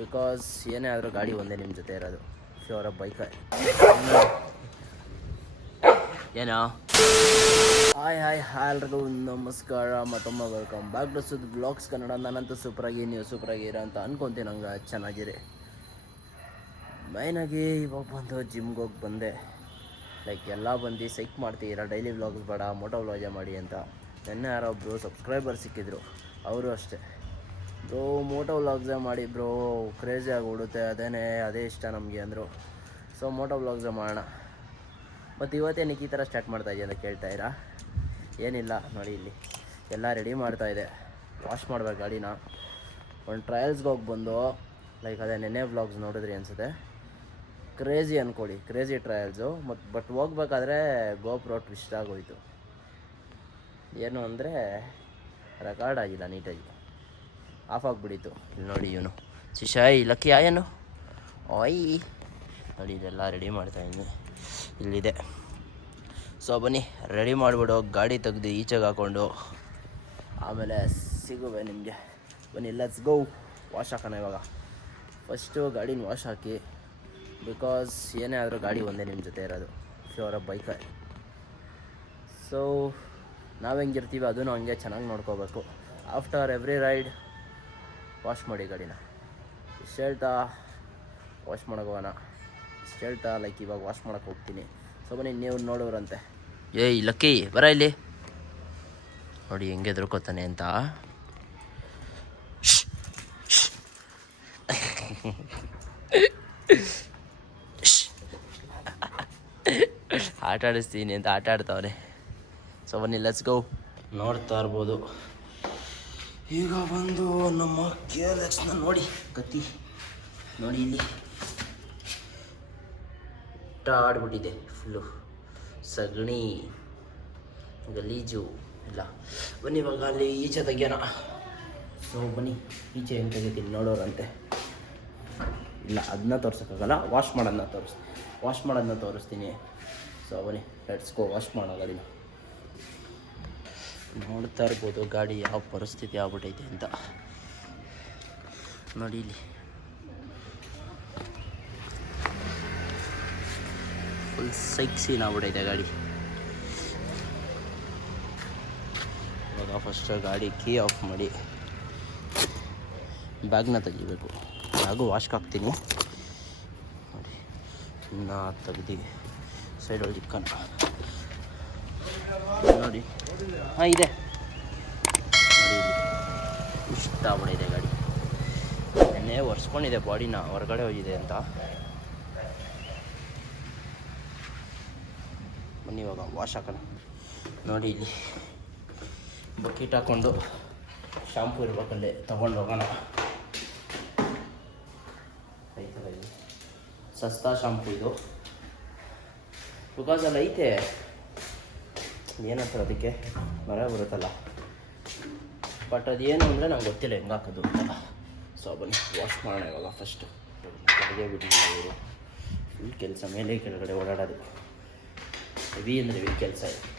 Because ಏನೇ ಆದರೂ ಗಾಡಿ ಒಂದೇ ನಿಮ್ಮ ಜೊತೆ ಇರೋದು. ಫ್ಯೂರ ಬೈಕ್ ಏನೋ. ಹಾಯ್ ಎಲ್ರಿಗೂ ನಮಸ್ಕಾರ, ಮತ್ತೊಮ್ಮೆ welcome back to Sudh blogs Kannada. ನಾನಂತೂ ಸೂಪರಾಗಿ, ನೀವು ಸೂಪರಾಗಿರ ಅಂತ ಅನ್ಕೊತೀನಿ. ನಂಗೆ ಚೆನ್ನಾಗಿರಿ. ಮೈನಾಗಿ ಇವಾಗ ಬಂದು ಜಿಮ್ಗೆ ಹೋಗಿ ಬಂದೆ. ಲೈಕ್ ಎಲ್ಲ ಬಂದು ಸೈಕ್ ಮಾಡ್ತೀರ, ಡೈಲಿ ವ್ಲಾಗ್ಸ್ ಬೇಡ, ಮೋಟೋ ವ್ಲಾಗೇ ಮಾಡಿ ಅಂತ. ನೆನ್ನೆ ಯಾರೊಬ್ಬರು ಸಬ್ಸ್ಕ್ರೈಬರ್ ಸಿಕ್ಕಿದ್ರು, ಅವರು ಅಷ್ಟೇ, ಬ್ರೋ ಮೋಟೋ ವ್ಲಾಗ್ಸೇ ಮಾಡಿ ಬ್ರೋ, ಕ್ರೇಜಿ ಆಗಿ ಓಡುತ್ತೆ, ಅದೇ ಇಷ್ಟ ನಮಗೆ ಅಂದರು. ಸೊ ಮೋಟೋ ವ್ಲಾಗ್ಸೇ ಮಾಡೋಣ. ಮತ್ತು ಇವತ್ತೇನಕ್ಕೆ ಈ ಥರ ಸ್ಟಾರ್ಟ್ ಮಾಡ್ತಾಯಿದ್ದೆ ಅಂತ ಕೇಳ್ತಾಯಿರಾ? ಏನಿಲ್ಲ ನೋಡಿ, ಇಲ್ಲಿ ಎಲ್ಲ ರೆಡಿ ಮಾಡ್ತಾಯಿದ್ದೆ. ವಾಶ್ ಮಾಡ್ಬೇಕು ಗಾಡಿನ. ಒಂದು ಟ್ರಯಲ್ಸ್ಗೆ ಹೋಗಿ ಬಂದು, ಲೈಕ್ ಅದೇ ನೆನ್ನೆ ವ್ಲಾಗ್ಸ್ ನೋಡಿದ್ರಿ ಅನಿಸುತ್ತೆ. ಕ್ರೇಜಿ ಅಂದ್ಕೊಳ್ಳಿ, ಕ್ರೇಜಿ ಟ್ರಯಲ್ಸು. ಬಟ್ ಹೋಗ್ಬೇಕಾದ್ರೆ ಗೋಪ್ರೋ ಟ್ವಿಸ್ಟ್ ಆಗೋಯ್ತು. ಏನು ಅಂದರೆ ರೆಕಾರ್ಡ್ ಆಗಿಲ್ಲ ನೀಟಾಗಿ, ಆಫ್ ಆಗಿಬಿಟ್ಟಿತ್ತು. ಇಲ್ಲಿ ನೋಡಿ ಇವನು ಶಿಶಾಯ್ ಲಕ್ಕಿ ಆಯನು ಓಯ್ ನೋಡಿ, ಇದೆಲ್ಲ ರೆಡಿ ಮಾಡ್ತಾಯಿದ್ದೀನಿ. ಇಲ್ಲಿದೆ. ಸೊ ಬನ್ನಿ ರೆಡಿ ಮಾಡಿಬಿಡು, ಗಾಡಿ ತೆಗೆದು ಈಚೆಗೆ ಹಾಕ್ಕೊಂಡು ಆಮೇಲೆ ಸಿಗುವೆ ನಿಮಗೆ. ಬನ್ನಿ ಲೆಟ್ಸ್ ಗೋ. ವಾಶ್ ಹಾಕೋಣ ಇವಾಗ. ಫಸ್ಟು ಗಾಡಿನ ವಾಶ್ ಹಾಕಿ, ಬಿಕಾಸ್ ಏನೇ ಆದರೂ ಗಾಡಿ ಒಂದೇ ನಿಮ್ಮ ಜೊತೆ ಇರೋದು. ಫ್ಯೂರ ಬೈಕ್. ಸೊ ನಾವು ಹೆಂಗಿರ್ತೀವಿ ಅದನ್ನು ಹಂಗೆ ಚೆನ್ನಾಗಿ ನೋಡ್ಕೋಬೇಕು. ಆಫ್ಟರ್ ಎವ್ರಿ ರೈಡ್ ವಾಶ್ ಮಾಡಿ ಗಾಡಿನ. ಇಷ್ಟು ಹೇಳ್ತಾ ವಾಶ್ ಮಾಡೋಗೋಣ. ಇಷ್ಟು ಹೇಳ್ತಾ ಲೈಕ್ ಇವಾಗ ವಾಶ್ ಮಾಡೋಕ್ಕೆ ಹೋಗ್ತೀನಿ. ಸೊ ಬನ್ನಿ ನೀವು ನೋಡೋರಂತೆ. ಏಯ್ ಲಕ್ಕಿ ಬರ ಇಲ್ಲಿ ನೋಡಿ ಹೆಂಗೆ ಎದುರ್ಕೋತಾನೆ ಅಂತ. ಆಟ ಆಡಿಸ್ತೀನಿ ಅಂತ ಆಟ ಆಡ್ತಾವ್ರೆ. ಸೊ ಬನ್ನಿ ಲೆಟ್ಸ್ ಗೋ. ನೋಡ್ತಾ ಇರ್ಬೋದು ಈಗ ಬಂದು ನಮ್ಮ KLX ನೋಡಿ, ಕತ್ತಿ ನೋಡಿ ಇಲ್ಲಿ ಆಡ್ಬಿಟ್ಟಿದೆ ಫುಲ್ಲು, ಸಗಣಿ ಗಲೀಜು ಇಲ್ಲ. ಬನ್ನಿ ಇವಾಗ ಅಲ್ಲಿ ಈಚೆ ತೆಗಿಯೋಣ. ಸೊ ಬನ್ನಿ ಈಚೆ ಹೆಂಗೆ ತೆಗಿತೀನಿ ನೋಡೋರಂತೆ. ಇಲ್ಲ ಅದನ್ನ ತೋರ್ಸೋಕ್ಕಾಗಲ್ಲ, ವಾಶ್ ಮಾಡೋದನ್ನ ತೋರಿಸ್ತೀನಿ. ಸೊ ಬನ್ನಿ ಲೆಟ್ಸ್ ಗೋ, ವಾಶ್ ಮಾಡೋ ಗಾಡಿನ. ನೋಡ್ತಾ ಇರ್ಬೋದು ಗಾಡಿ ಯಾವ ಪರಿಸ್ಥಿತಿ ಆಗ್ಬಿಟ್ಟೈತೆ ಅಂತ. ನೋಡಿ ಇಲ್ಲಿ ಫುಲ್ ಸೈಕ್ ಸೀನ್ ಆಗ್ಬಿಟ್ಟೈತೆ ಗಾಡಿ. ಇವಾಗ ಫಸ್ಟ್ ಗಾಡಿ ಕೀ ಆಫ್ ಮಾಡಿ ಬ್ಯಾಗ್ನ ತೆಗಿಬೇಕು. ಬ್ಯಾಗು ವಾಶ್ಗೆ ಹಾಕ್ತೀನಿ ನೋಡಿ. ಇನ್ನು ತೆಗ್ದು ಸೈಡ್ ಒಳಗೆ ಇಟ್ಕೊಂಡು ನೋಡಿ. ಹಾಂ ಇದೆ ನೋಡಿ, ಇಷ್ಟ ಆಗ್ಬಿಟ್ಟಿದೆ ಗಾಡಿ. ನೆನ್ನೆ ಒರೆಸ್ಕೊಂಡಿದೆ ಬಾಡಿನ, ಹೊರಗಡೆ ಹೋಗಿದೆ ಅಂತ. ಬನ್ನಿ ಇವಾಗ ವಾಶ್ ಹಾಕೋಣ. ನೋಡಿ ಇಲ್ಲಿ ಬಕೆಟ್ ಹಾಕ್ಕೊಂಡು ಶಾಂಪೂ ಇರ್ಬೇಕಲ್ಲೇ ತೊಗೊಂಡು ಹೋಗೋಣ. ಐತಲ್ಲ ಇದು ಸಸ್ತಾ ಶಾಂಪೂ ಇದು, ಬಿಕಾಸ್ ಅಲ್ಲಿ ಐತೆ. ಏನಂತಾರೆ ಅದಕ್ಕೆ, ಮರ ಬರುತ್ತಲ್ಲ, ಬಟ್ ಅದೇನು ಅಂದರೆ ನಂಗೆ ಗೊತ್ತಿಲ್ಲ ಹೆಂಗೆ ಹಾಕೋದು ಅಂತಲ್ಲ. ಸೊ ಬನ್ನಿ ವಾಶ್ ಮಾಡೋಣ ಇವಾಗ. ಫಸ್ಟು ಕೆಳಗೆ ಬಿಟ್ಟಿಲ್ಲ ಇವರು, ಫುಲ್ ಕೆಲಸ ಮೇಲೆ ಕೆಳಗಡೆ ಓಡಾಡೋದು. ಹೆವಿ ಅಂದರೆ ಹೆವಿ ಕೆಲಸ ಇದೆ.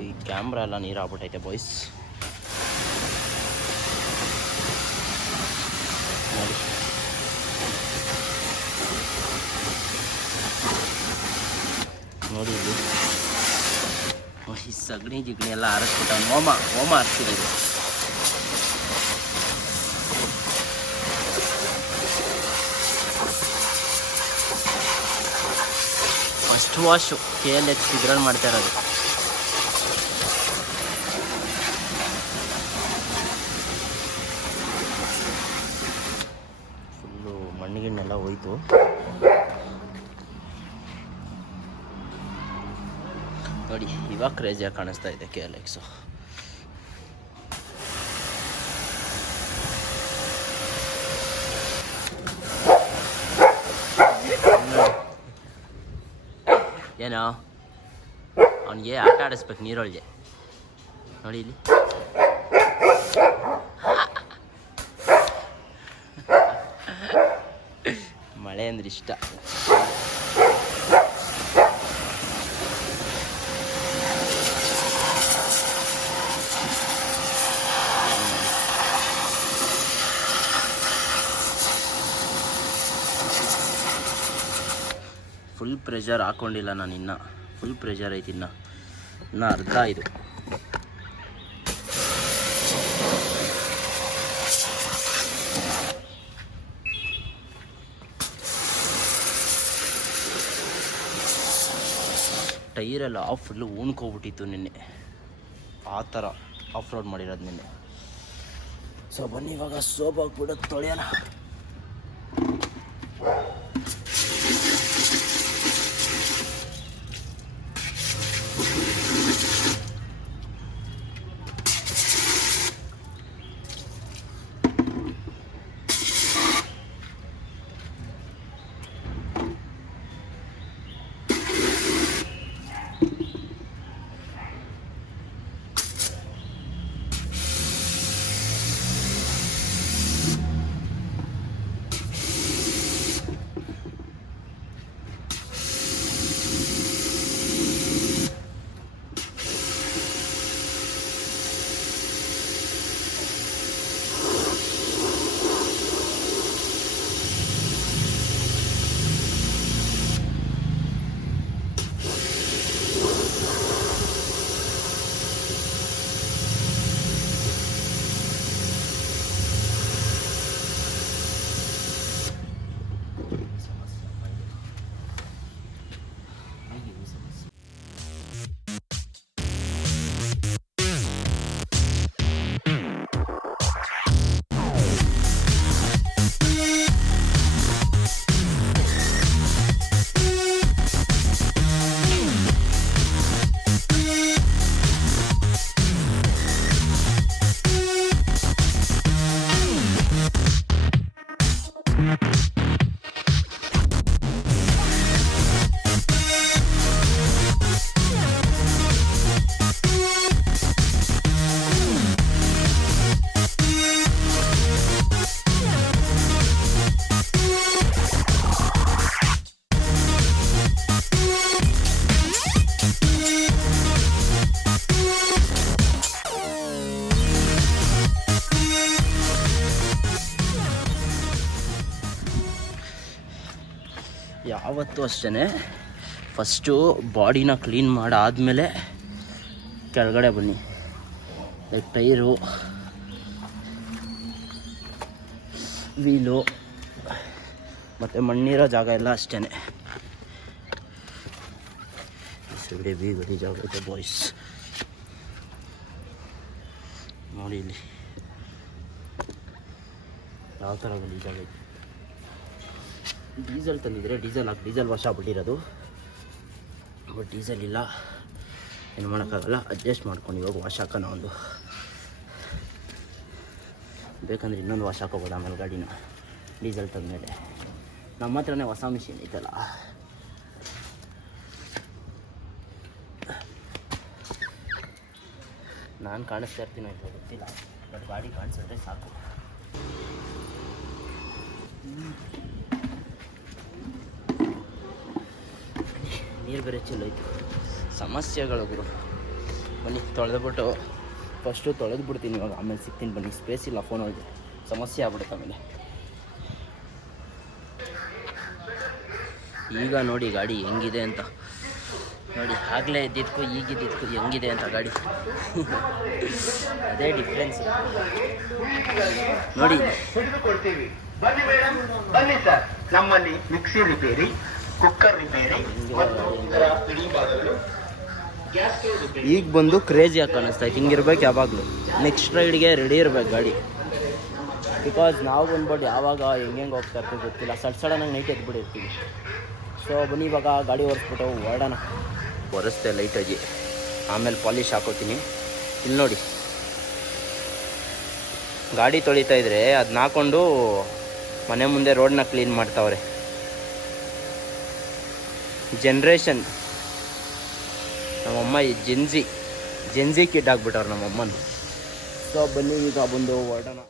ಈ ಕ್ಯಾಮ್ರಾ ಎಲ್ಲ ನೀರು ಆಗ್ಬಿಟ್ಟೈತೆ ಬಾಯ್ಸ್. ನೋಡಿ ನೋಡಿ ಇಲ್ಲಿ ಈ ಸಗಣಿ ಜಿಗಣಿ ಎಲ್ಲ ಆರಿಸ್ಬಿಟ್ಟು ಹೋಮ ಆರಿಸ್ತಿದ್ದೀವಿ. ಫಸ್ಟ್ ವಾಶು KLX ಇದ್ರಲ್ಲಿ ಮಾಡ್ತಾ ಇರೋದು. ಫುಲ್ಲು ಮಣ್ಣಿಗೆಣ್ಣೆಲ್ಲ ಹೋಯ್ತು. ನೋಡಿ ಇವಾಗ ಕ್ರೇಜಿಯಾಗಿ ಕಾಣಿಸ್ತಾ ಇದೆ KLX. ಏನೋ ಅವನಿಗೆ ಆಟ ಆಡಿಸ್ಬೇಕು ನೀರೊಳಗೆ. ನೋಡಿ ಇಲ್ಲಿ ಮಳೆ ಅಂದ್ರೆ ಇಷ್ಟ. ಫುಲ್ ಪ್ರೆಷರ್ ಹಾಕ್ಕೊಂಡಿಲ್ಲ ನಾನು, ಇನ್ನೂ ಫುಲ್ ಪ್ರೆಷರ್ ಐತಿ. ಇನ್ನೂ ಅರ್ಧ ಇದು. ಟೈರೆಲ್ಲ ಫುಲ್ಲು ಊನ್ಕೋಗ್ಬಿಟ್ಟಿತ್ತು ನಿನ್ನೆ, ಆ ಥರ ಆಫ್ ರೋಡ್ ಮಾಡಿರೋದು ನಿನ್ನೆ. ಸೊ ಬನ್ನಿ ಇವಾಗ ಸೋಪ್ ಹಾಕ್ಬಿಡೋದು ತೊಳೆಯೋಣ. ಯಾವತ್ತೂ ಅಷ್ಟೇ ಫಸ್ಟು ಬಾಡಿನ ಕ್ಲೀನ್ ಮಾಡಾದಮೇಲೆ ಕೆಳಗಡೆ ಬನ್ನಿ. ಲೈಕ್ ಟೈರು, ವೀಲು ಮತ್ತು ಮಣ್ಣಿರೋ ಜಾಗ ಎಲ್ಲ ಅಷ್ಟೇ. ಸಗಡಿ ಬೀಗಡಿ ಜಾಗ ಐತೆ ಬಾಯ್ಸ್. ನೋಡಿ ಇಲ್ಲಿ ಯಾವ ಥರ ಜಾಗ ಐತೆ. ಡೀಸೆಲ್ ತಂದಿದ್ರೆ ಡೀಸೆಲ್ ವಾಶ್ ಆಗ್ಬಿಟ್ಟಿರೋದು. ಬಟ್ ಡೀಸೆಲ್ ಇಲ್ಲ, ಏನು ಮಾಡೋಕ್ಕಾಗಲ್ಲ, ಅಡ್ಜಸ್ಟ್ ಮಾಡ್ಕೊಂಡು ಇವಾಗ ವಾಶ್ ಹಾಕೋಣ. ಒಂದು ಬೇಕಂದ್ರೆ ಇನ್ನೊಂದು ವಾಶ್ ಹಾಕೋಬೋದು ಆಮೇಲೆ ಗಾಡಿನ ಡೀಸೆಲ್ ತಂದಮೇಲೆ. ನಮ್ಮ ಹತ್ರನೇ ಹೊಸ ಮಿಷಿನ್ ಐತಲ್ಲ. ನಾನು ಕಾಣಿಸ್ತಾ ಇರ್ತೀನಿ ಅಂತ ಗೊತ್ತಿಲ್ಲ, ಬಟ್ ಗಾಡಿ ಕಾಣಿಸಿದ್ರೆ ಸಾಕು. ನೀರು ಬೇರೆ ಚೆಲ್ಲೋಯ್ತು. ಸಮಸ್ಯೆಗಳು ಗುರು, ಬನ್ನಿ ತೊಳೆದ್ಬಿಟ್ಟು ಫಸ್ಟು ತೊಳೆದು ಬಿಡ್ತೀನಿ ಇವಾಗ, ಆಮೇಲೆ ಸಿಗ್ತೀನಿ ಬನ್ನಿ. ಸ್ಪೇಸ್ ಇಲ್ಲ ಫೋನೊಳಗೆ, ಸಮಸ್ಯೆ ಆಗ್ಬಿಡುತ್ತೆ ಆಮೇಲೆ. ಈಗ ನೋಡಿ ಗಾಡಿ ಹೆಂಗಿದೆ ಅಂತ ನೋಡಿ, ಆಗಲೇ ಇದ್ದಿದ್ದಕ್ಕೂ ಈಗಿದ್ದಿದ್ದಕ್ಕೂ ಹೆಂಗಿದೆ ಅಂತ ಗಾಡಿ ಅದೇ ಡಿಫ್ರೆನ್ಸ್ ನೋಡಿ. ಬನ್ನಿ ಸರ್, ನಮ್ಮಲ್ಲಿ ಮಿಕ್ಸಿ ರಿಪೇರಿ, ಕುಕ್ಕರ್ ರಿಪೇರಿ, ಈಗ ಬಂದು ಕ್ರೇಜಿ ಆಗಿ ಕಾಣಿಸ್ತಾ ಇತ್ತು. ಹಿಂಗಿರ್ಬೇಕು ಯಾವಾಗಲೂ, ನೆಕ್ಸ್ಟ್ ರೈಡ್ಗೆ ರೆಡಿ ಇರ್ಬೇಕು ಗಾಡಿ. ಬಿಕಾಸ್ ನಾವು ಬಂದ್ಬಿಟ್ಟು ಯಾವಾಗ ಹೆಂಗೆ ಹೋಗ್ತಾ ಇರ್ತೀವಿ ಗೊತ್ತಿಲ್ಲ, ಸಡನ್ನಾಗಿ ನೈಟ್ ಎದ್ಬಿಟ್ಟಿರ್ತೀವಿ. ಸೊ ಬನ್ನಿ ಇವಾಗ ಗಾಡಿ ಒರೆಸ್ಬಿಟ್ಟು ಹೊರಡೋಣ. ಒರೆಸ್ತೆ ಲೈಟಾಗಿ, ಆಮೇಲೆ ಪಾಲಿಶ್ ಹಾಕೋತೀನಿ. ಇಲ್ಲಿ ನೋಡಿ ಗಾಡಿ ತೊಳಿತಾ ಇದ್ರೆ ಅದನ್ನ ಹಾಕ್ಕೊಂಡು ಮನೆ ಮುಂದೆ ರೋಡ್ನ ಕ್ಲೀನ್ ಮಾಡ್ತಾವ್ರೆ. ಜನ್ರೇಷನ್ ನಮ್ಮಮ್ಮ ಜೆನ್ಜಿ ಕಿಡ್ ಆಗ್ಬಿಟ್ಟವ್ರು ನಮ್ಮಮ್ಮನ. ಸೊ ಬನ್ನಿ ಈಗ ಬಂದು ಹೊರಡೋಣ.